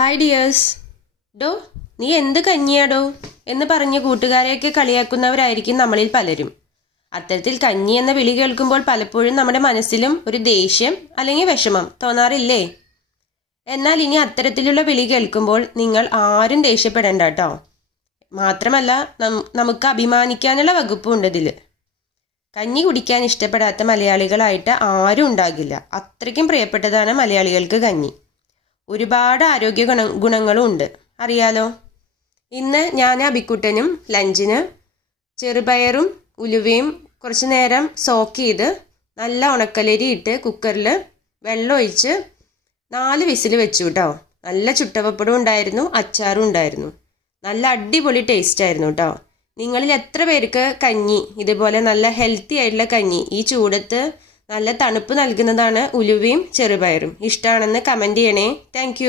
Hi dears. ഡോ നീ എന്ത് കഞ്ഞിയാടോ എന്ന് പറഞ്ഞ് കൂട്ടുകാരെയൊക്കെ കളിയാക്കുന്നവരായിരിക്കും നമ്മളിൽ പലരും. അത്തരത്തിൽ കഞ്ഞി എന്ന വിളി കേൾക്കുമ്പോൾ പലപ്പോഴും നമ്മുടെ മനസ്സിലും ഒരു ദേഷ്യം അല്ലെങ്കിൽ വിഷമം തോന്നാറില്ലേ? എന്നാൽ ഇനി അത്തരത്തിലുള്ള വിളി കേൾക്കുമ്പോൾ നിങ്ങൾ ആരും ദേഷ്യപ്പെടേണ്ട കേട്ടോ. മാത്രമല്ല നമുക്ക് അഭിമാനിക്കാനുള്ള വകുപ്പുണ്ട് ഇതിൽ. കഞ്ഞി കുടിക്കാൻ ഇഷ്ടപ്പെടാത്ത മലയാളികളായിട്ട് ആരും ഉണ്ടാകില്ല. അത്രയ്ക്കും പ്രിയപ്പെട്ടതാണ് മലയാളികൾക്ക് കഞ്ഞി. ഒരുപാട് ആരോഗ്യ ഗുണങ്ങളും ഉണ്ട്, അറിയാലോ. ഇന്ന് ഞാൻ അബിക്കുട്ടനും ലഞ്ചിന് ചെറുപയറും ഉലുവയും കുറച്ച് നേരം സോക്ക് ചെയ്ത് നല്ല ഉണക്കലരി ഇട്ട് കുക്കറിൽ വെള്ളം ഒഴിച്ച് 4 വിസിൽ വെച്ചു കേട്ടോ. നല്ല ചുട്ടപ്പപ്പടവും ഉണ്ടായിരുന്നു, അച്ചാറും ഉണ്ടായിരുന്നു. നല്ല അടിപൊളി ടേസ്റ്റ് ആയിരുന്നു കേട്ടോ. നിങ്ങളിൽ എത്ര പേർക്ക് കഞ്ഞി, ഇതുപോലെ നല്ല ഹെൽത്തി ആയിട്ടുള്ള കഞ്ഞി, ഈ ചൂടത്ത് നല്ല തണുപ്പ് നൽകുന്നതാണ് ഉലുവയും ചെറുപയറും, ഇഷ്ടമാണെന്ന് കമൻറ്റ് ചെയ്യണേ. താങ്ക്